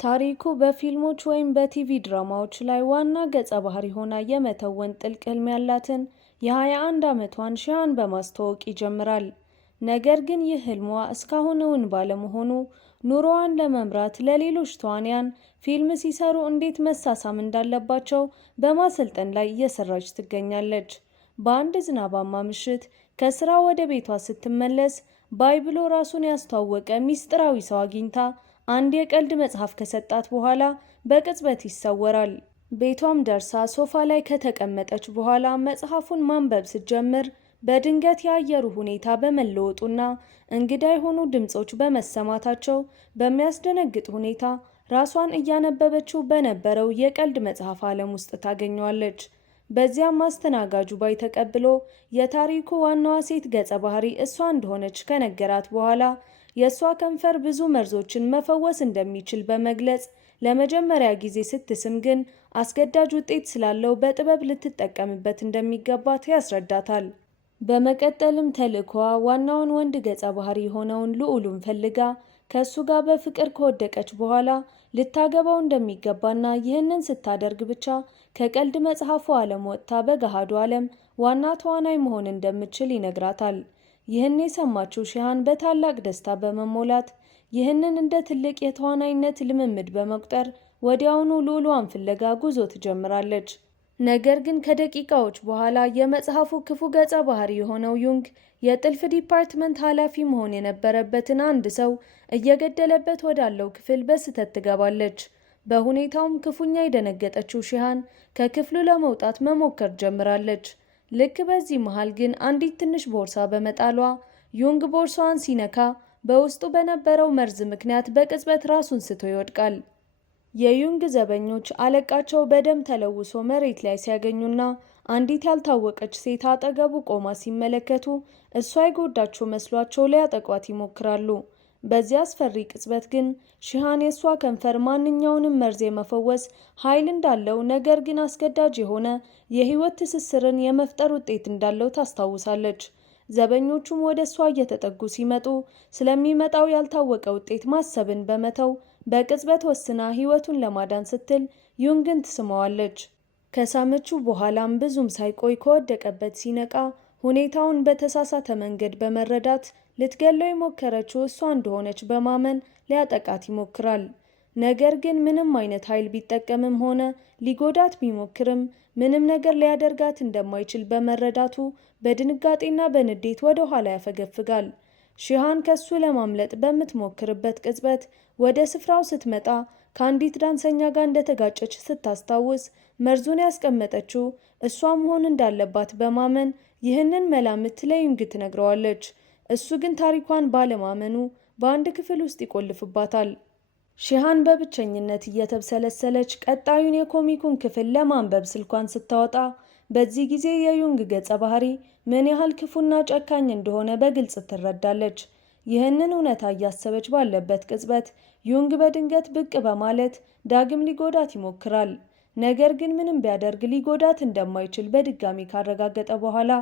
ታሪኩ በፊልሞች ወይም በቲቪ ድራማዎች ላይ ዋና ገጸ ባህሪ ሆና የመተወን ጥልቅ ህልም ያላትን የ21 ዓመቷን ሺሃን በማስተዋወቅ ይጀምራል። ነገር ግን ይህ ህልሟ እስካሁን እውን ባለመሆኑ ኑሮዋን ለመምራት ለሌሎች ተዋንያን ፊልም ሲሰሩ እንዴት መሳሳም እንዳለባቸው በማሰልጠን ላይ እየሰራች ትገኛለች። በአንድ ዝናባማ ምሽት ከስራ ወደ ቤቷ ስትመለስ ባይ ብሎ ራሱን ያስተዋወቀ ሚስጥራዊ ሰው አግኝታ አንድ የቀልድ መጽሐፍ ከሰጣት በኋላ በቅጽበት ይሰወራል። ቤቷም ደርሳ ሶፋ ላይ ከተቀመጠች በኋላ መጽሐፉን ማንበብ ስትጀምር በድንገት የአየሩ ሁኔታ በመለወጡና እንግዳ የሆኑ ድምጾች በመሰማታቸው በሚያስደነግጥ ሁኔታ ራሷን እያነበበችው በነበረው የቀልድ መጽሐፍ ዓለም ውስጥ ታገኘዋለች። በዚያም አስተናጋጁ ባይ ተቀብሎ የታሪኩ ዋናዋ ሴት ገጸ ባህሪ እሷ እንደሆነች ከነገራት በኋላ የእሷ ከንፈር ብዙ መርዞችን መፈወስ እንደሚችል በመግለጽ ለመጀመሪያ ጊዜ ስትስም ግን አስገዳጅ ውጤት ስላለው በጥበብ ልትጠቀምበት እንደሚገባት ያስረዳታል። በመቀጠልም ተልዕኮዋ ዋናውን ወንድ ገጸ ባህሪ የሆነውን ልዑሉን ፈልጋ ከእሱ ጋር በፍቅር ከወደቀች በኋላ ልታገባው እንደሚገባና ይህንን ስታደርግ ብቻ ከቀልድ መጽሐፉ ዓለም ወጥታ በገሃዱ ዓለም ዋና ተዋናይ መሆን እንደምትችል ይነግራታል። ይህን የሰማችው ሺሃን በታላቅ ደስታ በመሞላት ይህንን እንደ ትልቅ የተዋናይነት ልምምድ በመቁጠር ወዲያውኑ ልዑሏን ፍለጋ ጉዞ ትጀምራለች። ነገር ግን ከደቂቃዎች በኋላ የመጽሐፉ ክፉ ገጸ ባህሪ የሆነው ዩንግ የጥልፍ ዲፓርትመንት ኃላፊ መሆን የነበረበትን አንድ ሰው እየገደለበት ወዳለው ክፍል በስህተት ትገባለች። በሁኔታውም ክፉኛ የደነገጠችው ሺሃን ከክፍሉ ለመውጣት መሞከር ጀምራለች። ልክ በዚህ መሃል ግን አንዲት ትንሽ ቦርሳ በመጣሏ ዩንግ ቦርሳዋን ሲነካ በውስጡ በነበረው መርዝ ምክንያት በቅጽበት ራሱን ስቶ ይወድቃል። የዩንግ ዘበኞች አለቃቸው በደም ተለውሶ መሬት ላይ ሲያገኙና አንዲት ያልታወቀች ሴት አጠገቡ ቆማ ሲመለከቱ እሷ የጎዳቸው መስሏቸው ሊያጠቋት ይሞክራሉ። በዚህ አስፈሪ ቅጽበት ግን ሺሃን የእሷ ከንፈር ማንኛውንም መርዝ የመፈወስ ኃይል እንዳለው ነገር ግን አስገዳጅ የሆነ የህይወት ትስስርን የመፍጠር ውጤት እንዳለው ታስታውሳለች። ዘበኞቹም ወደ እሷ እየተጠጉ ሲመጡ ስለሚመጣው ያልታወቀ ውጤት ማሰብን በመተው በቅጽበት ወስና ህይወቱን ለማዳን ስትል ዩንግን ትስመዋለች። ከሳመችው በኋላም ብዙም ሳይቆይ ከወደቀበት ሲነቃ ሁኔታውን በተሳሳተ መንገድ በመረዳት ልትገለው የሞከረችው እሷ እንደሆነች በማመን ሊያጠቃት ይሞክራል። ነገር ግን ምንም አይነት ኃይል ቢጠቀምም ሆነ ሊጎዳት ቢሞክርም ምንም ነገር ሊያደርጋት እንደማይችል በመረዳቱ በድንጋጤና በንዴት ወደ ኋላ ያፈገፍጋል። ሺሃን ከሱ ለማምለጥ በምትሞክርበት ቅጽበት ወደ ስፍራው ስትመጣ ከአንዲት ዳንሰኛ ጋር እንደተጋጨች ስታስታውስ መርዙን ያስቀመጠችው እሷ መሆን እንዳለባት በማመን ይህንን መላምት ለዩንግ ትነግረዋለች። እሱ ግን ታሪኳን ባለማመኑ በአንድ ክፍል ውስጥ ይቆልፍባታል። ሺሃን በብቸኝነት እየተብሰለሰለች ቀጣዩን የኮሚኩን ክፍል ለማንበብ ስልኳን ስታወጣ በዚህ ጊዜ የዩንግ ገጸ ባህሪ ምን ያህል ክፉና ጨካኝ እንደሆነ በግልጽ ትረዳለች። ይህንን እውነታ እያሰበች ባለበት ቅጽበት ዩንግ በድንገት ብቅ በማለት ዳግም ሊጎዳት ይሞክራል። ነገር ግን ምንም ቢያደርግ ሊጎዳት እንደማይችል በድጋሚ ካረጋገጠ በኋላ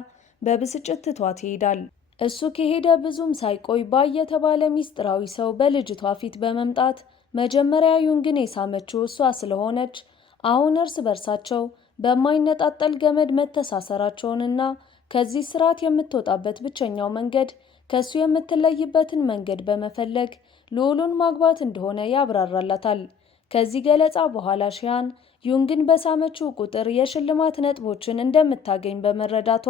በብስጭት ትቷት ይሄዳል። እሱ ከሄደ ብዙም ሳይቆይ ባይ የተባለ ሚስጥራዊ ሰው በልጅቷ ፊት በመምጣት መጀመሪያ ዩንግን የሳመችው እሷ ስለሆነች አሁን እርስ በርሳቸው በማይነጣጠል ገመድ መተሳሰራቸውንና ከዚህ ስርዓት የምትወጣበት ብቸኛው መንገድ ከሱ የምትለይበትን መንገድ በመፈለግ ልዑሉን ማግባት እንደሆነ ያብራራላታል። ከዚህ ገለጻ በኋላ ሺሃን ዩንግን በሳመችው ቁጥር የሽልማት ነጥቦችን እንደምታገኝ በመረዳቷ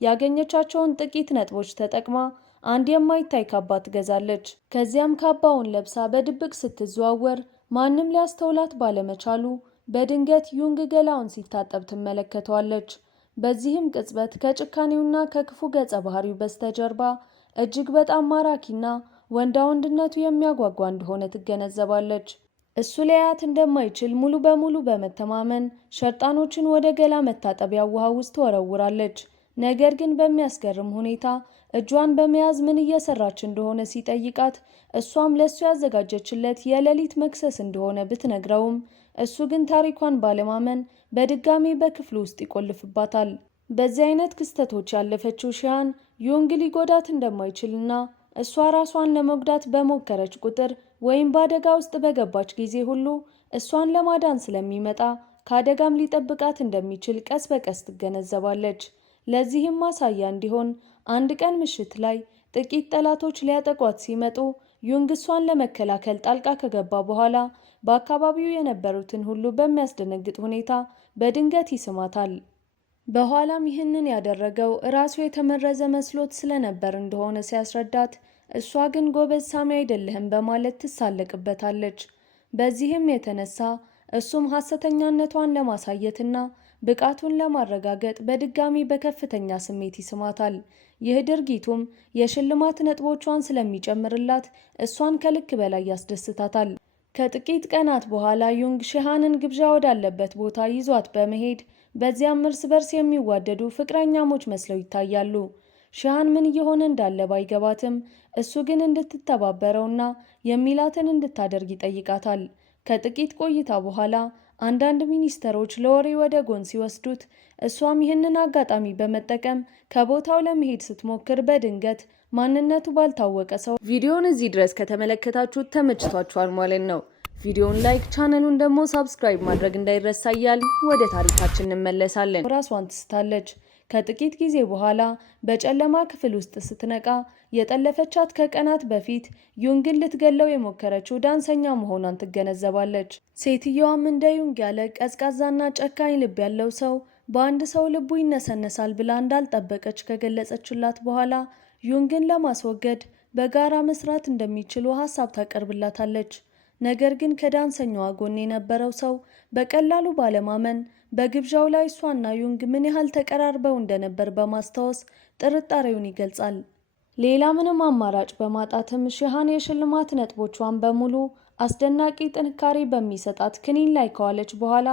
ያገኘቻቸውን ጥቂት ነጥቦች ተጠቅማ አንድ የማይታይ ካባ ትገዛለች። ከዚያም ካባውን ለብሳ በድብቅ ስትዘዋወር ማንም ሊያስተውላት ባለመቻሉ በድንገት ዩንግ ገላውን ሲታጠብ ትመለከተዋለች። በዚህም ቅጽበት ከጭካኔውና ከክፉ ገጸ ባህሪው በስተጀርባ እጅግ በጣም ማራኪና ወንዳ ወንድነቱ የሚያጓጓ እንደሆነ ትገነዘባለች። እሱ ሊያያት እንደማይችል ሙሉ በሙሉ በመተማመን ሸርጣኖችን ወደ ገላ መታጠቢያ ውሃ ውስጥ ትወረውራለች። ነገር ግን በሚያስገርም ሁኔታ እጇን በመያዝ ምን እየሰራች እንደሆነ ሲጠይቃት እሷም ለሱ ያዘጋጀችለት የሌሊት መክሰስ እንደሆነ ብትነግረውም እሱ ግን ታሪኳን ባለማመን በድጋሚ በክፍሉ ውስጥ ይቆልፍባታል። በዚህ አይነት ክስተቶች ያለፈችው ሺሃን ዩንግ ሊጎዳት እንደማይችልና እሷ ራሷን ለመጉዳት በሞከረች ቁጥር ወይም በአደጋ ውስጥ በገባች ጊዜ ሁሉ እሷን ለማዳን ስለሚመጣ ከአደጋም ሊጠብቃት እንደሚችል ቀስ በቀስ ትገነዘባለች። ለዚህም ማሳያ እንዲሆን አንድ ቀን ምሽት ላይ ጥቂት ጠላቶች ሊያጠቋት ሲመጡ ዩንግ እሷን ለመከላከል ጣልቃ ከገባ በኋላ በአካባቢው የነበሩትን ሁሉ በሚያስደነግጥ ሁኔታ በድንገት ይስማታል። በኋላም ይህንን ያደረገው ራሱ የተመረዘ መስሎት ስለነበር እንደሆነ ሲያስረዳት፣ እሷ ግን ጎበዝ ሳሚ አይደለህም በማለት ትሳለቅበታለች። በዚህም የተነሳ እሱም ሐሰተኛነቷን ለማሳየትና ብቃቱን ለማረጋገጥ በድጋሚ በከፍተኛ ስሜት ይስማታል። ይህ ድርጊቱም የሽልማት ነጥቦቿን ስለሚጨምርላት እሷን ከልክ በላይ ያስደስታታል። ከጥቂት ቀናት በኋላ ዩንግ ሺሃንን ግብዣ ወዳለበት ቦታ ይዟት በመሄድ በዚያም እርስ በርስ የሚዋደዱ ፍቅረኛሞች መስለው ይታያሉ። ሺሃን ምን እየሆነ እንዳለ ባይገባትም እሱ ግን እንድትተባበረውና የሚላትን እንድታደርግ ይጠይቃታል። ከጥቂት ቆይታ በኋላ አንዳንድ ሚኒስተሮች ለወሬ ወደ ጎን ሲወስዱት እሷም ይህንን አጋጣሚ በመጠቀም ከቦታው ለመሄድ ስትሞክር በድንገት ማንነቱ ባልታወቀ ሰው ቪዲዮውን እዚህ ድረስ ከተመለከታችሁት ተመችቷችኋል ማለት ነው። ቪዲዮውን ላይክ፣ ቻናሉን ደግሞ ሰብስክራይብ ማድረግ እንዳይረሳ እያልን ወደ ታሪካችን እንመለሳለን። ራሷን ትስታለች። ከጥቂት ጊዜ በኋላ በጨለማ ክፍል ውስጥ ስትነቃ የጠለፈቻት ከቀናት በፊት ዩንግን ልትገለው የሞከረችው ዳንሰኛ መሆኗን ትገነዘባለች። ሴትየዋም እንደ ዩንግ ያለ ቀዝቃዛና ጨካኝ ልብ ያለው ሰው በአንድ ሰው ልቡ ይነሰነሳል ብላ እንዳልጠበቀች ከገለጸችላት በኋላ ዩንግን ለማስወገድ በጋራ መስራት እንደሚችሉ ሀሳብ ታቀርብላታለች። ነገር ግን ከዳንሰኛዋ ጎን የነበረው ሰው በቀላሉ ባለማመን በግብዣው ላይ እሷና ዩንግ ምን ያህል ተቀራርበው እንደነበር በማስታወስ ጥርጣሬውን ይገልጻል። ሌላ ምንም አማራጭ በማጣትም ሺሃን የሽልማት ነጥቦቿን በሙሉ አስደናቂ ጥንካሬ በሚሰጣት ክኒን ላይ ከዋለች በኋላ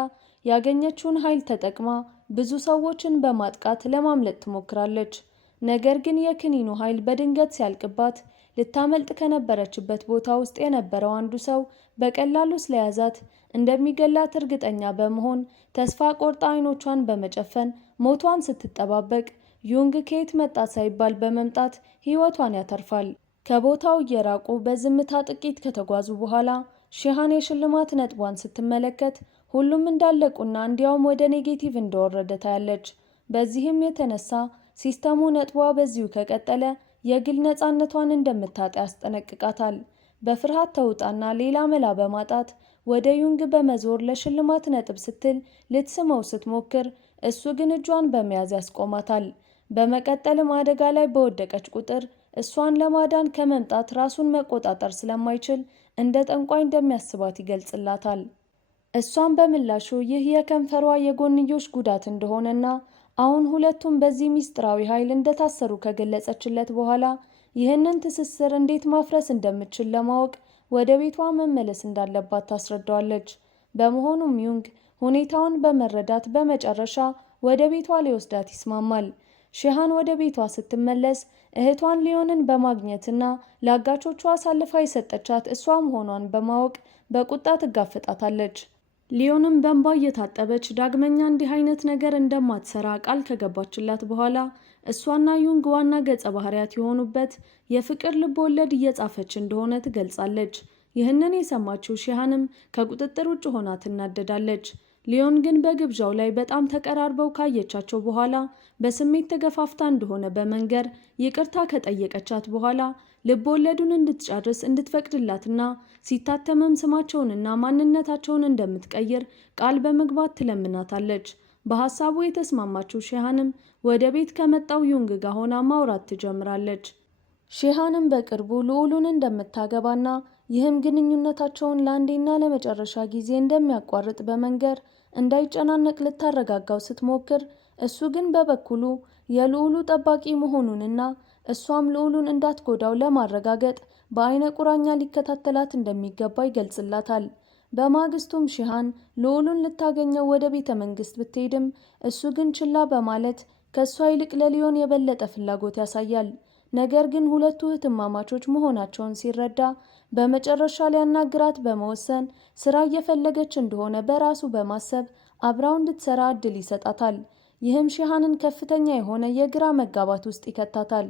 ያገኘችውን ኃይል ተጠቅማ ብዙ ሰዎችን በማጥቃት ለማምለጥ ትሞክራለች። ነገር ግን የክኒኑ ኃይል በድንገት ሲያልቅባት ልታመልጥ ከነበረችበት ቦታ ውስጥ የነበረው አንዱ ሰው በቀላሉ ስለያዛት እንደሚገላት እርግጠኛ በመሆን ተስፋ ቆርጣ አይኖቿን በመጨፈን ሞቷን ስትጠባበቅ ዩንግ ከየት መጣ ሳይባል በመምጣት ሕይወቷን ያተርፋል። ከቦታው እየራቁ በዝምታ ጥቂት ከተጓዙ በኋላ ሺሃን የሽልማት ነጥቧን ስትመለከት ሁሉም እንዳለቁና እንዲያውም ወደ ኔጌቲቭ እንደወረደ ታያለች። በዚህም የተነሳ ሲስተሙ ነጥቧ በዚሁ ከቀጠለ የግል ነፃነቷን እንደምታጣ ያስጠነቅቃታል። በፍርሃት ተውጣና ሌላ መላ በማጣት ወደ ዩንግ በመዞር ለሽልማት ነጥብ ስትል ልትስመው ስትሞክር እሱ ግን እጇን በመያዝ ያስቆማታል። በመቀጠልም አደጋ ላይ በወደቀች ቁጥር እሷን ለማዳን ከመምጣት ራሱን መቆጣጠር ስለማይችል እንደ ጠንቋይ እንደሚያስባት ይገልጽላታል። እሷን በምላሹ ይህ የከንፈሯ የጎንዮሽ ጉዳት እንደሆነና አሁን ሁለቱም በዚህ ሚስጥራዊ ኃይል እንደታሰሩ ከገለጸችለት በኋላ ይህንን ትስስር እንዴት ማፍረስ እንደምትችል ለማወቅ ወደ ቤቷ መመለስ እንዳለባት ታስረዳዋለች። በመሆኑም ዩንግ ሁኔታውን በመረዳት በመጨረሻ ወደ ቤቷ ሊወስዳት ይስማማል። ሺሃን ወደ ቤቷ ስትመለስ እህቷን ሊዮንን በማግኘትና ለአጋቾቿ አሳልፋ የሰጠቻት እሷ መሆኗን በማወቅ በቁጣ ትጋፈጣታለች። ሊዮንም በእንባ እየታጠበች ዳግመኛ እንዲህ አይነት ነገር እንደማትሰራ ቃል ከገባችላት በኋላ እሷና ዩንግ ዋና ገጸ ባህሪያት የሆኑበት የፍቅር ልብ ወለድ እየጻፈች እንደሆነ ትገልጻለች። ይህንን የሰማችው ሺሃንም ከቁጥጥር ውጭ ሆና ትናደዳለች። ሊዮን ግን በግብዣው ላይ በጣም ተቀራርበው ካየቻቸው በኋላ በስሜት ተገፋፍታ እንደሆነ በመንገር ይቅርታ ከጠየቀቻት በኋላ ልብ ወለዱን እንድትጨርስ እንድትፈቅድላትና ሲታተምም ስማቸውንና ማንነታቸውን እንደምትቀይር ቃል በመግባት ትለምናታለች። በሐሳቡ የተስማማችው ሺሃንም ወደ ቤት ከመጣው ዩንግ ጋር ሆና ማውራት ትጀምራለች። ሺሃንም በቅርቡ ልዑሉን እንደምታገባና ይህም ግንኙነታቸውን ለአንዴና ለመጨረሻ ጊዜ እንደሚያቋርጥ በመንገር እንዳይጨናነቅ ልታረጋጋው ስትሞክር እሱ ግን በበኩሉ የልዑሉ ጠባቂ መሆኑንና እሷም ልዑሉን እንዳትጎዳው ለማረጋገጥ በአይነ ቁራኛ ሊከታተላት እንደሚገባ ይገልጽላታል። በማግስቱም ሺሃን ልዑሉን ልታገኘው ወደ ቤተ መንግስት ብትሄድም እሱ ግን ችላ በማለት ከእሷ ይልቅ ለሊዮን የበለጠ ፍላጎት ያሳያል። ነገር ግን ሁለቱ እህትማማቾች መሆናቸውን ሲረዳ በመጨረሻ ሊያናግራት በመወሰን ስራ እየፈለገች እንደሆነ በራሱ በማሰብ አብራው እንድትሰራ እድል ይሰጣታል። ይህም ሺሃንን ከፍተኛ የሆነ የግራ መጋባት ውስጥ ይከታታል።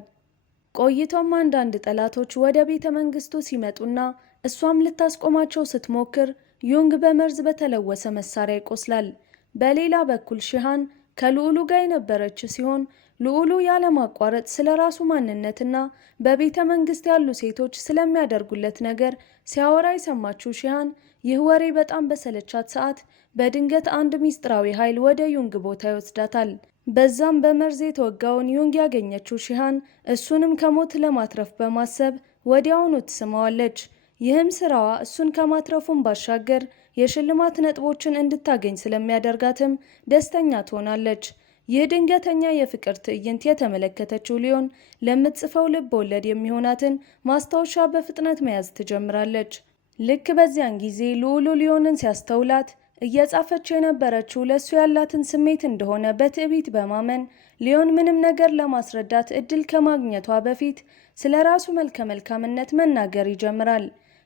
ቆይቶም አንዳንድ ጠላቶች ወደ ቤተ መንግስቱ ሲመጡና እሷም ልታስቆማቸው ስትሞክር ዩንግ በመርዝ በተለወሰ መሳሪያ ይቆስላል። በሌላ በኩል ሺሃን ከልዑሉ ጋር የነበረች ሲሆን ልዑሉ ያለማቋረጥ ስለ ራሱ ማንነትና በቤተ መንግስት ያሉ ሴቶች ስለሚያደርጉለት ነገር ሲያወራ የሰማችው ሺሃን ይህ ወሬ በጣም በሰለቻት ሰዓት በድንገት አንድ ሚስጥራዊ ኃይል ወደ ዩንግ ቦታ ይወስዳታል። በዛም በመርዝ የተወጋውን ዩንግ ያገኘችው ሺሃን እሱንም ከሞት ለማትረፍ በማሰብ ወዲያውኑ ትስመዋለች። ይህም ስራዋ እሱን ከማትረፉም ባሻገር የሽልማት ነጥቦችን እንድታገኝ ስለሚያደርጋትም ደስተኛ ትሆናለች። ይህ ድንገተኛ የፍቅር ትዕይንት የተመለከተችው ሊዮን ለምትጽፈው ልብ ወለድ የሚሆናትን ማስታወሻ በፍጥነት መያዝ ትጀምራለች። ልክ በዚያን ጊዜ ልዑሉ ሊዮንን ሲያስተውላት እየጻፈች የነበረችው ለሱ ያላትን ስሜት እንደሆነ በትዕቢት በማመን ሊዮን ምንም ነገር ለማስረዳት እድል ከማግኘቷ በፊት ስለ ራሱ መልከ መልካምነት መናገር ይጀምራል።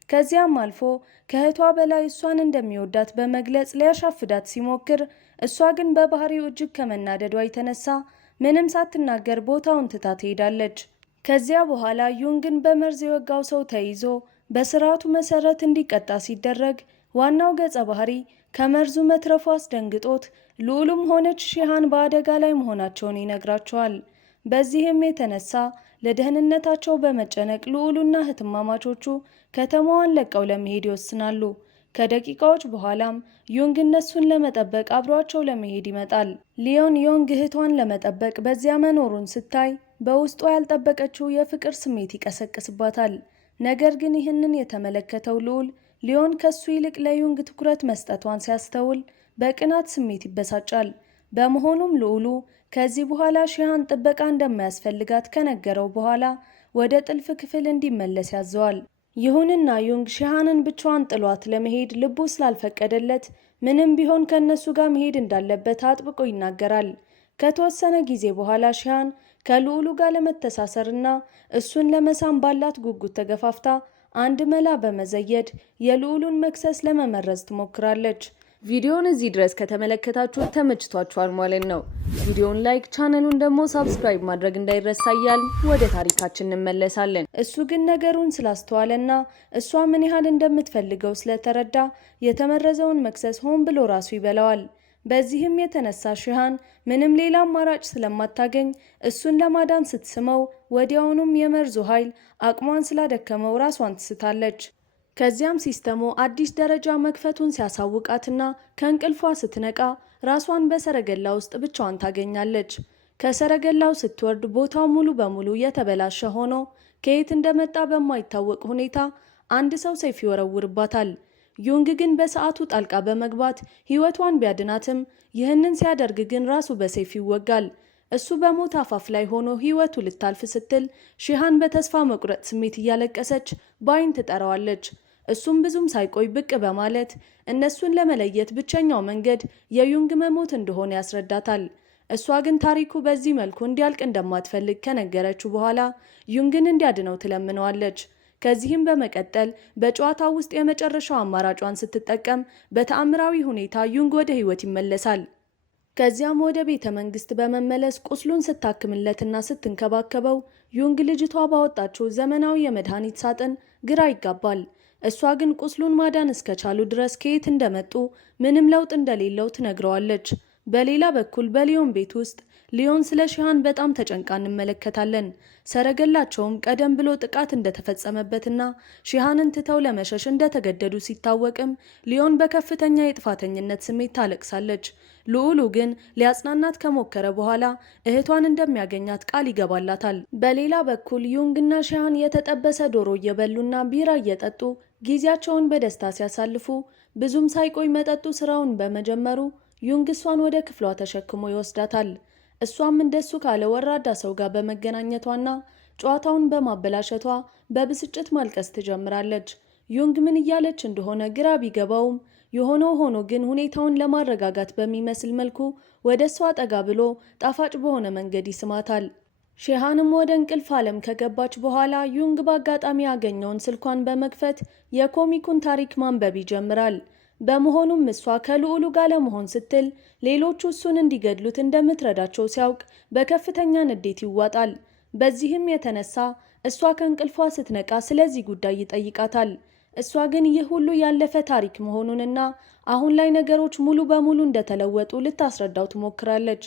ከዚያም አልፎ ከእህቷ በላይ እሷን እንደሚወዳት በመግለጽ ሊያሻፍዳት ሲሞክር እሷ ግን በባህሪው እጅግ ከመናደዷ የተነሳ ምንም ሳትናገር ቦታውን ትታ ትሄዳለች። ከዚያ በኋላ ዩንግን በመርዝ የወጋው ሰው ተይዞ በስርዓቱ መሰረት እንዲቀጣ ሲደረግ ዋናው ገጸ ባህሪ ከመርዙ መትረፉ አስደንግጦት ልዑሉም ሆነች ሺሃን በአደጋ ላይ መሆናቸውን ይነግራቸዋል። በዚህም የተነሳ ለደህንነታቸው በመጨነቅ ልዑሉና እህትማማቾቹ ከተማዋን ለቀው ለመሄድ ይወስናሉ። ከደቂቃዎች በኋላም ዩንግ እነሱን ለመጠበቅ አብሯቸው ለመሄድ ይመጣል። ሊዮን ዩንግ እህቷን ለመጠበቅ በዚያ መኖሩን ስታይ በውስጧ ያልጠበቀችው የፍቅር ስሜት ይቀሰቅስባታል። ነገር ግን ይህንን የተመለከተው ልዑል ሊዮን ከሱ ይልቅ ለዩንግ ትኩረት መስጠቷን ሲያስተውል በቅናት ስሜት ይበሳጫል። በመሆኑም ልዑሉ ከዚህ በኋላ ሺሃን ጥበቃ እንደማያስፈልጋት ከነገረው በኋላ ወደ ጥልፍ ክፍል እንዲመለስ ያዘዋል። ይሁንና ዩንግ ሺሃንን ብቻዋን ጥሏት ለመሄድ ልቡ ስላልፈቀደለት ምንም ቢሆን ከነሱ ጋር መሄድ እንዳለበት አጥብቆ ይናገራል። ከተወሰነ ጊዜ በኋላ ሺሃን ከልዑሉ ጋር ለመተሳሰርና እሱን ለመሳም ባላት ጉጉት ተገፋፍታ አንድ መላ በመዘየድ የልዑሉን መክሰስ ለመመረዝ ትሞክራለች። ቪዲዮውን እዚህ ድረስ ከተመለከታችሁ ተመችቷችኋል ማለት ነው። ቪዲዮውን ላይክ፣ ቻናሉን ደግሞ ሳብስክራይብ ማድረግ እንዳይረሳ እያልን ወደ ታሪካችን እንመለሳለን። እሱ ግን ነገሩን ስላስተዋለና እሷ ምን ያህል እንደምትፈልገው ስለተረዳ የተመረዘውን መክሰስ ሆን ብሎ ራሱ ይበላዋል። በዚህም የተነሳ ሺሃን ምንም ሌላ አማራጭ ስለማታገኝ እሱን ለማዳን ስትስመው ወዲያውኑም የመርዙ ኃይል አቅሟን ስላደከመው ራሷን ትስታለች። ከዚያም ሲስተሙ አዲስ ደረጃ መክፈቱን ሲያሳውቃትና ከእንቅልፏ ስትነቃ ራሷን በሰረገላ ውስጥ ብቻዋን ታገኛለች። ከሰረገላው ስትወርድ ቦታው ሙሉ በሙሉ የተበላሸ ሆኖ ከየት እንደመጣ በማይታወቅ ሁኔታ አንድ ሰው ሰይፍ ይወረውርባታል። ዩንግ ግን በሰዓቱ ጣልቃ በመግባት ሕይወቷን ቢያድናትም ይህንን ሲያደርግ ግን ራሱ በሰይፍ ይወጋል። እሱ በሞት አፋፍ ላይ ሆኖ ሕይወቱ ልታልፍ ስትል ሺሃን በተስፋ መቁረጥ ስሜት እያለቀሰች በአይን ትጠራዋለች። እሱም ብዙም ሳይቆይ ብቅ በማለት እነሱን ለመለየት ብቸኛው መንገድ የዩንግ መሞት እንደሆነ ያስረዳታል። እሷ ግን ታሪኩ በዚህ መልኩ እንዲያልቅ እንደማትፈልግ ከነገረችው በኋላ ዩንግን እንዲያድነው ትለምነዋለች። ከዚህም በመቀጠል በጨዋታው ውስጥ የመጨረሻው አማራጯን ስትጠቀም በተአምራዊ ሁኔታ ዩንግ ወደ ህይወት ይመለሳል። ከዚያም ወደ ቤተ መንግስት በመመለስ ቁስሉን ስታክምለትና ስትንከባከበው ዩንግ ልጅቷ ባወጣችው ዘመናዊ የመድኃኒት ሳጥን ግራ ይጋባል። እሷ ግን ቁስሉን ማዳን እስከቻሉ ድረስ ከየት እንደመጡ ምንም ለውጥ እንደሌለው ትነግረዋለች። በሌላ በኩል በሊዮን ቤት ውስጥ ሊዮን ስለ ሺሃን በጣም ተጨንቃ እንመለከታለን። ሰረገላቸውም ቀደም ብሎ ጥቃት እንደተፈጸመበትና ሺሃንን ትተው ለመሸሽ እንደተገደዱ ሲታወቅም ሊዮን በከፍተኛ የጥፋተኝነት ስሜት ታለቅሳለች። ልዑሉ ግን ሊያጽናናት ከሞከረ በኋላ እህቷን እንደሚያገኛት ቃል ይገባላታል። በሌላ በኩል ዩንግና ሺሃን የተጠበሰ ዶሮ እየበሉና ቢራ እየጠጡ ጊዜያቸውን በደስታ ሲያሳልፉ ብዙም ሳይቆይ መጠጡ ስራውን በመጀመሩ ዩንግ እሷን ወደ ክፍሏ ተሸክሞ ይወስዳታል። እሷም እንደሱ ካለ ወራዳ ሰው ጋር በመገናኘቷና ጨዋታውን በማበላሸቷ በብስጭት ማልቀስ ትጀምራለች። ዩንግ ምን እያለች እንደሆነ ግራ ቢገባውም የሆነው ሆኖ ግን ሁኔታውን ለማረጋጋት በሚመስል መልኩ ወደ እሷ ጠጋ ብሎ ጣፋጭ በሆነ መንገድ ይስማታል። ሺሃንም ወደ እንቅልፍ ዓለም ከገባች በኋላ ዩንግ በአጋጣሚ ያገኘውን ስልኳን በመክፈት የኮሚኩን ታሪክ ማንበብ ይጀምራል። በመሆኑም እሷ ከልዑሉ ጋር ለመሆን ስትል ሌሎቹ እሱን እንዲገድሉት እንደምትረዳቸው ሲያውቅ በከፍተኛ ንዴት ይዋጣል። በዚህም የተነሳ እሷ ከእንቅልፏ ስትነቃ ስለዚህ ጉዳይ ይጠይቃታል። እሷ ግን ይህ ሁሉ ያለፈ ታሪክ መሆኑንና አሁን ላይ ነገሮች ሙሉ በሙሉ እንደተለወጡ ልታስረዳው ትሞክራለች።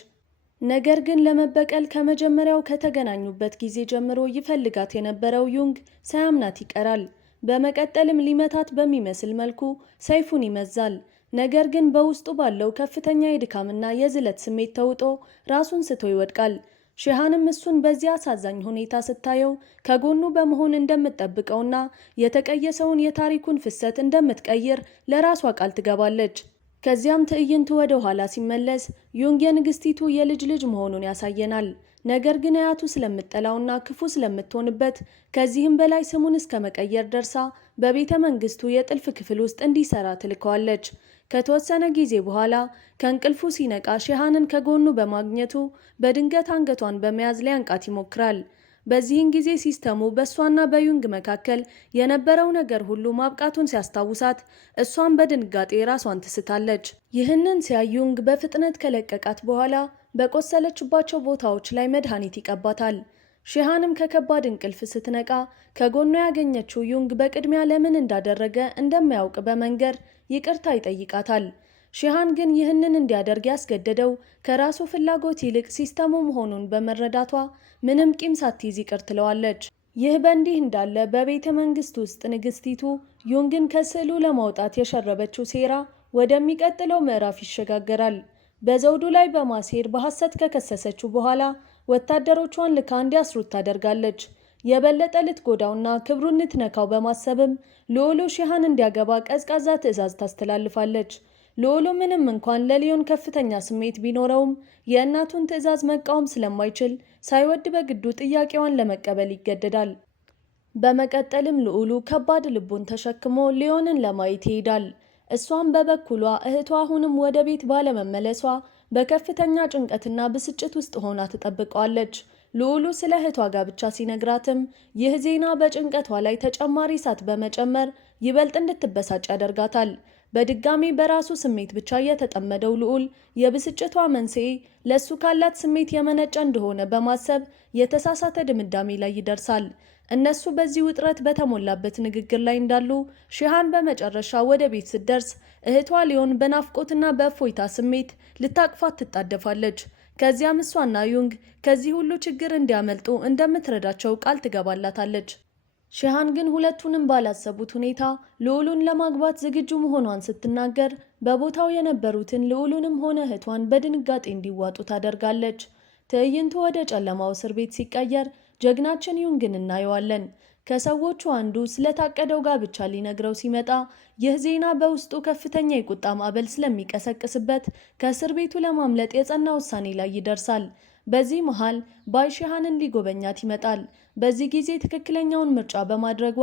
ነገር ግን ለመበቀል ከመጀመሪያው ከተገናኙበት ጊዜ ጀምሮ ይፈልጋት የነበረው ዩንግ ሳያምናት ይቀራል። በመቀጠልም ሊመታት በሚመስል መልኩ ሰይፉን ይመዛል። ነገር ግን በውስጡ ባለው ከፍተኛ የድካምና የዝለት ስሜት ተውጦ ራሱን ስቶ ይወድቃል። ሺሃንም እሱን በዚያ አሳዛኝ ሁኔታ ስታየው ከጎኑ በመሆን እንደምትጠብቀውና የተቀየሰውን የታሪኩን ፍሰት እንደምትቀይር ለራሷ ቃል ትገባለች። ከዚያም ትዕይንቱ ወደ ኋላ ሲመለስ ዩንግ የንግስቲቱ የልጅ ልጅ መሆኑን ያሳየናል። ነገር ግን አያቱ ስለምጠላውና ክፉ ስለምትሆንበት ከዚህም በላይ ስሙን እስከ መቀየር ደርሳ በቤተ መንግስቱ የጥልፍ ክፍል ውስጥ እንዲሰራ ትልከዋለች። ከተወሰነ ጊዜ በኋላ ከእንቅልፉ ሲነቃ ሺሃንን ከጎኑ በማግኘቱ በድንገት አንገቷን በመያዝ ሊያንቃት ይሞክራል። በዚህን ጊዜ ሲስተሙ በእሷና በዩንግ መካከል የነበረው ነገር ሁሉ ማብቃቱን ሲያስታውሳት እሷን በድንጋጤ ራሷን ትስታለች። ይህንን ሲያይ ዩንግ በፍጥነት ከለቀቃት በኋላ በቆሰለችባቸው ቦታዎች ላይ መድኃኒት ይቀባታል። ሺሃንም ከከባድ እንቅልፍ ስትነቃ ከጎኗ ያገኘችው ዩንግ በቅድሚያ ለምን እንዳደረገ እንደማያውቅ በመንገር ይቅርታ ይጠይቃታል። ሺሃን ግን ይህንን እንዲያደርግ ያስገደደው ከራሱ ፍላጎት ይልቅ ሲስተሙ መሆኑን በመረዳቷ ምንም ቂም ሳትይዝ ይቅር ትለዋለች። ይህ በእንዲህ እንዳለ በቤተ መንግስት ውስጥ ንግስቲቱ ዩንግን ከስዕሉ ለማውጣት የሸረበችው ሴራ ወደሚቀጥለው ምዕራፍ ይሸጋገራል። በዘውዱ ላይ በማሴር በሐሰት ከከሰሰችው በኋላ ወታደሮቿን ልካ እንዲያስሩት ታደርጋለች። የበለጠ ልትጎዳውና ክብሩን ልትነካው በማሰብም ልዑሉ ሺሃን እንዲያገባ ቀዝቃዛ ትዕዛዝ ታስተላልፋለች። ልዑሉ ምንም እንኳን ለሊዮን ከፍተኛ ስሜት ቢኖረውም የእናቱን ትዕዛዝ መቃወም ስለማይችል ሳይወድ በግዱ ጥያቄዋን ለመቀበል ይገደዳል። በመቀጠልም ልዑሉ ከባድ ልቡን ተሸክሞ ሊዮንን ለማየት ይሄዳል። እሷም በበኩሏ እህቷ አሁንም ወደ ቤት ባለመመለሷ በከፍተኛ ጭንቀትና ብስጭት ውስጥ ሆና ትጠብቀዋለች። ልዑሉ ስለ እህቷ ጋብቻ ሲነግራትም ይህ ዜና በጭንቀቷ ላይ ተጨማሪ እሳት በመጨመር ይበልጥ እንድትበሳጭ ያደርጋታል። በድጋሚ በራሱ ስሜት ብቻ የተጠመደው ልዑል የብስጭቷ መንስኤ ለሱ ካላት ስሜት የመነጨ እንደሆነ በማሰብ የተሳሳተ ድምዳሜ ላይ ይደርሳል። እነሱ በዚህ ውጥረት በተሞላበት ንግግር ላይ እንዳሉ ሺሃን በመጨረሻ ወደ ቤት ስትደርስ እህቷ ሊዮን በናፍቆትና በእፎይታ ስሜት ልታቅፋት ትጣደፋለች። ከዚያም እሷና ዩንግ ከዚህ ሁሉ ችግር እንዲያመልጡ እንደምትረዳቸው ቃል ትገባላታለች። ሺሃን ግን ሁለቱንም ባላሰቡት ሁኔታ ልዑሉን ለማግባት ዝግጁ መሆኗን ስትናገር በቦታው የነበሩትን ልዑሉንም ሆነ እህቷን በድንጋጤ እንዲዋጡ ታደርጋለች። ትዕይንቱ ወደ ጨለማው እስር ቤት ሲቀየር ጀግናችን ዩንግን እናየዋለን። ከሰዎቹ አንዱ ስለታቀደው ጋብቻ ሊነግረው ሲመጣ ይህ ዜና በውስጡ ከፍተኛ የቁጣ ማዕበል ስለሚቀሰቅስበት ከእስር ቤቱ ለማምለጥ የጸና ውሳኔ ላይ ይደርሳል። በዚህ መሃል ባይ ሺሃንን ሊጎበኛት ይመጣል። በዚህ ጊዜ ትክክለኛውን ምርጫ በማድረጓ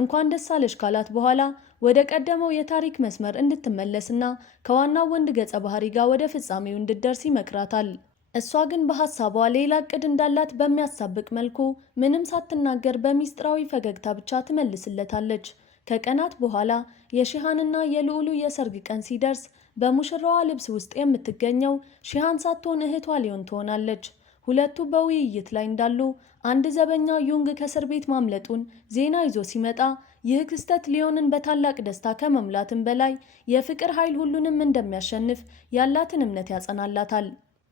እንኳን ደስ አለሽ ካላት በኋላ ወደ ቀደመው የታሪክ መስመር እንድትመለስና ከዋናው ወንድ ገጸ ባህሪ ጋር ወደ ፍጻሜው እንድትደርስ ይመክራታል። እሷ ግን በሐሳቧ ሌላ እቅድ እንዳላት በሚያሳብቅ መልኩ ምንም ሳትናገር በሚስጥራዊ ፈገግታ ብቻ ትመልስለታለች። ከቀናት በኋላ የሺሃንና የልዑሉ የሰርግ ቀን ሲደርስ በሙሽራዋ ልብስ ውስጥ የምትገኘው ሺሃን ሳትሆን እህቷ ሊዮን ትሆናለች። ሁለቱ በውይይት ላይ እንዳሉ አንድ ዘበኛ ዩንግ ከእስር ቤት ማምለጡን ዜና ይዞ ሲመጣ ይህ ክስተት ሊዮንን በታላቅ ደስታ ከመሙላትም በላይ የፍቅር ኃይል ሁሉንም እንደሚያሸንፍ ያላትን እምነት ያጸናላታል።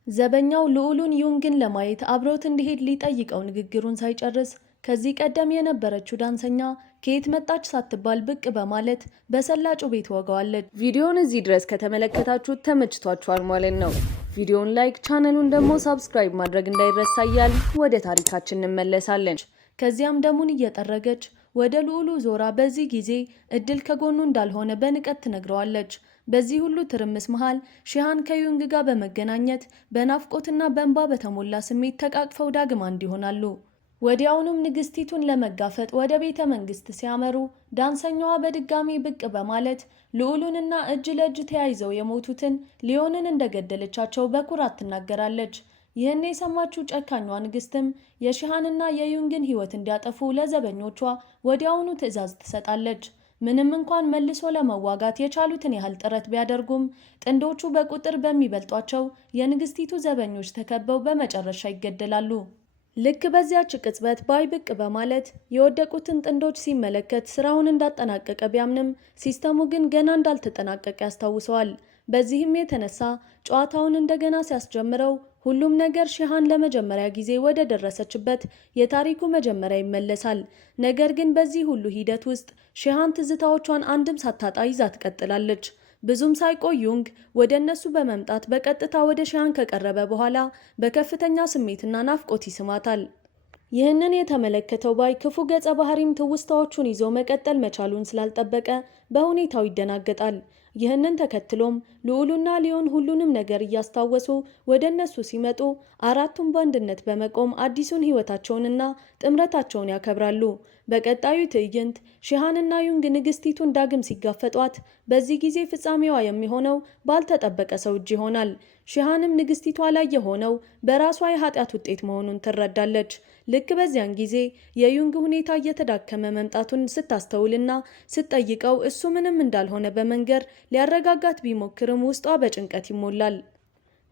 ዘበኛው ልዑሉን ዩንግን ለማየት አብሮት እንዲሄድ ሊጠይቀው ንግግሩን ሳይጨርስ ከዚህ ቀደም የነበረችው ዳንሰኛ ከየት መጣች ሳትባል ብቅ በማለት በሰላጩ ቤት ወጋዋለች። ቪዲዮውን እዚህ ድረስ ከተመለከታችሁት ተመችቷችኋል ማለት ነው። ቪዲዮውን ላይክ፣ ቻናሉን ደግሞ ሳብስክራይብ ማድረግ እንዳይረሳ እያልን ወደ ታሪካችን እንመለሳለን። ከዚያም ደሙን እየጠረገች ወደ ልዑሉ ዞራ በዚህ ጊዜ እድል ከጎኑ እንዳልሆነ በንቀት ትነግረዋለች። በዚህ ሁሉ ትርምስ መሃል ሺሃን ከዩንግ ጋር በመገናኘት በናፍቆትና በእንባ በተሞላ ስሜት ተቃቅፈው ዳግም አንድ ይሆናሉ። ወዲያውኑም ንግስቲቱን ለመጋፈጥ ወደ ቤተ መንግስት ሲያመሩ ዳንሰኛዋ በድጋሚ ብቅ በማለት ልዑሉንና እጅ ለእጅ ተያይዘው የሞቱትን ሊዮንን እንደገደለቻቸው በኩራት ትናገራለች። ይህን የሰማችው ጨካኟ ንግስትም የሺሃንና የዩንግን ህይወት እንዲያጠፉ ለዘበኞቿ ወዲያውኑ ትዕዛዝ ትሰጣለች። ምንም እንኳን መልሶ ለመዋጋት የቻሉትን ያህል ጥረት ቢያደርጉም ጥንዶቹ በቁጥር በሚበልጧቸው የንግስቲቱ ዘበኞች ተከበው በመጨረሻ ይገደላሉ። ልክ በዚያች ቅጽበት ባይ ብቅ በማለት የወደቁትን ጥንዶች ሲመለከት ስራውን እንዳጠናቀቀ ቢያምንም ሲስተሙ ግን ገና እንዳልተጠናቀቀ ያስታውሰዋል። በዚህም የተነሳ ጨዋታውን እንደገና ሲያስጀምረው ሁሉም ነገር ሺሃን ለመጀመሪያ ጊዜ ወደ ደረሰችበት የታሪኩ መጀመሪያ ይመለሳል። ነገር ግን በዚህ ሁሉ ሂደት ውስጥ ሺሃን ትዝታዎቿን አንድም ሳታጣ ይዛ ትቀጥላለች። ብዙም ሳይቆይ ዩንግ ወደ እነሱ በመምጣት በቀጥታ ወደ ሺሃን ከቀረበ በኋላ በከፍተኛ ስሜትና ናፍቆት ይስማታል። ይህንን የተመለከተው ባይ ክፉ ገጸ ባህሪም ትውስታዎቹን ይዞ መቀጠል መቻሉን ስላልጠበቀ በሁኔታው ይደናገጣል። ይህንን ተከትሎም ልዑሉና ሊዮን ሁሉንም ነገር እያስታወሱ ወደ እነሱ ሲመጡ አራቱም በአንድነት በመቆም አዲሱን ህይወታቸውንና ጥምረታቸውን ያከብራሉ። በቀጣዩ ትዕይንት ሺሃንና ዩንግ ንግስቲቱን ዳግም ሲጋፈጧት በዚህ ጊዜ ፍጻሜዋ የሚሆነው ባልተጠበቀ ሰው እጅ ይሆናል። ሺሃንም ንግስቲቷ ላይ የሆነው በራሷ የኃጢአት ውጤት መሆኑን ትረዳለች። ልክ በዚያን ጊዜ የዩንግ ሁኔታ እየተዳከመ መምጣቱን ስታስተውልና ስትጠይቀው እሱ ምንም እንዳልሆነ በመንገር ሊያረጋጋት ቢሞክርም ውስጧ በጭንቀት ይሞላል።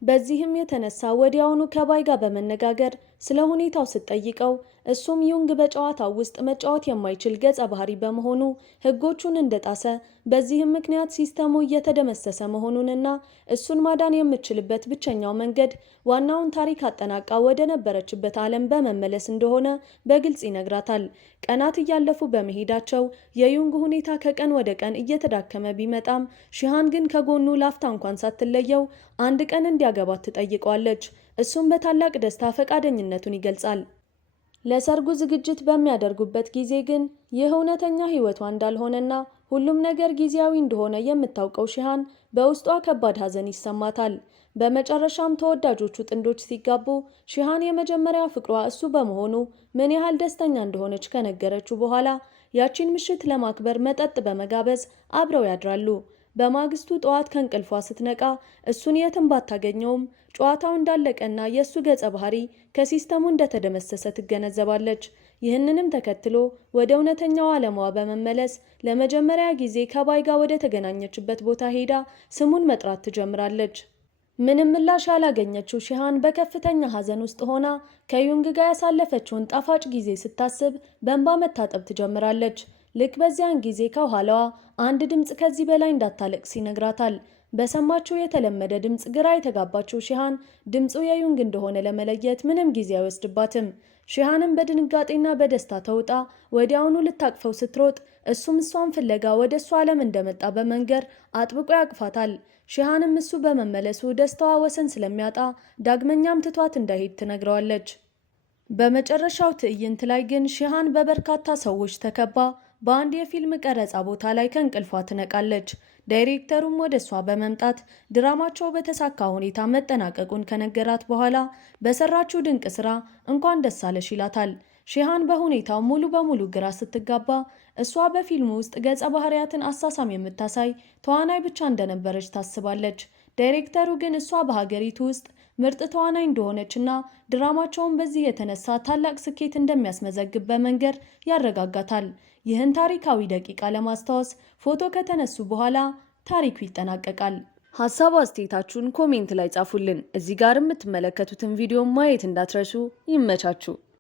በዚህም የተነሳ ወዲያውኑ ከባይ ጋር በመነጋገር ስለ ሁኔታው ስትጠይቀው እሱም ዩንግ በጨዋታው ውስጥ መጫወት የማይችል ገጸ ባህሪ በመሆኑ ህጎቹን እንደጣሰ በዚህም ምክንያት ሲስተሙ እየተደመሰሰ መሆኑንና እሱን ማዳን የምትችልበት ብቸኛው መንገድ ዋናውን ታሪክ አጠናቃ ወደ ነበረችበት ዓለም በመመለስ እንደሆነ በግልጽ ይነግራታል። ቀናት እያለፉ በመሄዳቸው የዩንግ ሁኔታ ከቀን ወደ ቀን እየተዳከመ ቢመጣም ሺሃን ግን ከጎኑ ላፍታ እንኳን ሳትለየው አንድ ቀን እንዲያገባት ትጠይቀዋለች። እሱም በታላቅ ደስታ ፈቃደኝነቱን ይገልጻል። ለሰርጉ ዝግጅት በሚያደርጉበት ጊዜ ግን ይህ እውነተኛ ህይወቷ እንዳልሆነና ሁሉም ነገር ጊዜያዊ እንደሆነ የምታውቀው ሺሃን በውስጧ ከባድ ሐዘን ይሰማታል። በመጨረሻም ተወዳጆቹ ጥንዶች ሲጋቡ ሺሃን የመጀመሪያ ፍቅሯ እሱ በመሆኑ ምን ያህል ደስተኛ እንደሆነች ከነገረችው በኋላ ያቺን ምሽት ለማክበር መጠጥ በመጋበዝ አብረው ያድራሉ። በማግስቱ ጠዋት ከእንቅልፏ ስትነቃ እሱን የትም ባታገኘውም ጨዋታው እንዳለቀና የእሱ ገጸ ባህሪ ከሲስተሙ እንደተደመሰሰ ትገነዘባለች። ይህንንም ተከትሎ ወደ እውነተኛው ዓለሟ በመመለስ ለመጀመሪያ ጊዜ ከባይ ጋር ወደ ተገናኘችበት ቦታ ሄዳ ስሙን መጥራት ትጀምራለች። ምንም ምላሽ ያላገኘችው ሺሃን በከፍተኛ ሐዘን ውስጥ ሆና ከዩንግ ጋር ያሳለፈችውን ጣፋጭ ጊዜ ስታስብ በእንባ መታጠብ ትጀምራለች። ልክ በዚያን ጊዜ ከኋላዋ አንድ ድምፅ ከዚህ በላይ እንዳታለቅስ ይነግራታል። በሰማችው የተለመደ ድምፅ ግራ የተጋባችው ሺሃን ድምፁ የዩንግ እንደሆነ ለመለየት ምንም ጊዜ አይወስድባትም። ሺሃንም በድንጋጤና በደስታ ተውጣ ወዲያውኑ ልታቅፈው ስትሮጥ እሱም እሷን ፍለጋ ወደ እሱ ዓለም እንደመጣ በመንገር አጥብቆ ያቅፋታል። ሺሃንም እሱ በመመለሱ ደስታዋ ወሰን ስለሚያጣ ዳግመኛም ትቷት እንዳይሄድ ትነግረዋለች። በመጨረሻው ትዕይንት ላይ ግን ሺሃን በበርካታ ሰዎች ተከባ በአንድ የፊልም ቀረጻ ቦታ ላይ ከእንቅልፏ ትነቃለች። ዳይሬክተሩም ወደ እሷ በመምጣት ድራማቸው በተሳካ ሁኔታ መጠናቀቁን ከነገራት በኋላ በሰራችው ድንቅ ስራ እንኳን ደስ አለሽ ይላታል። ሺሃን በሁኔታው ሙሉ በሙሉ ግራ ስትጋባ እሷ በፊልሙ ውስጥ ገጸ ባህሪያትን አሳሳም የምታሳይ ተዋናይ ብቻ እንደነበረች ታስባለች። ዳይሬክተሩ ግን እሷ በሀገሪቱ ውስጥ ምርጥ ተዋናይ እንደሆነችና ድራማቸውን በዚህ የተነሳ ታላቅ ስኬት እንደሚያስመዘግብ በመንገር ያረጋጋታል። ይህን ታሪካዊ ደቂቃ ለማስታወስ ፎቶ ከተነሱ በኋላ ታሪኩ ይጠናቀቃል። ሀሳብ አስተያየታችሁን ኮሜንት ላይ ጻፉልን። እዚህ ጋር የምትመለከቱትን ቪዲዮ ማየት እንዳትረሱ። ይመቻችሁ።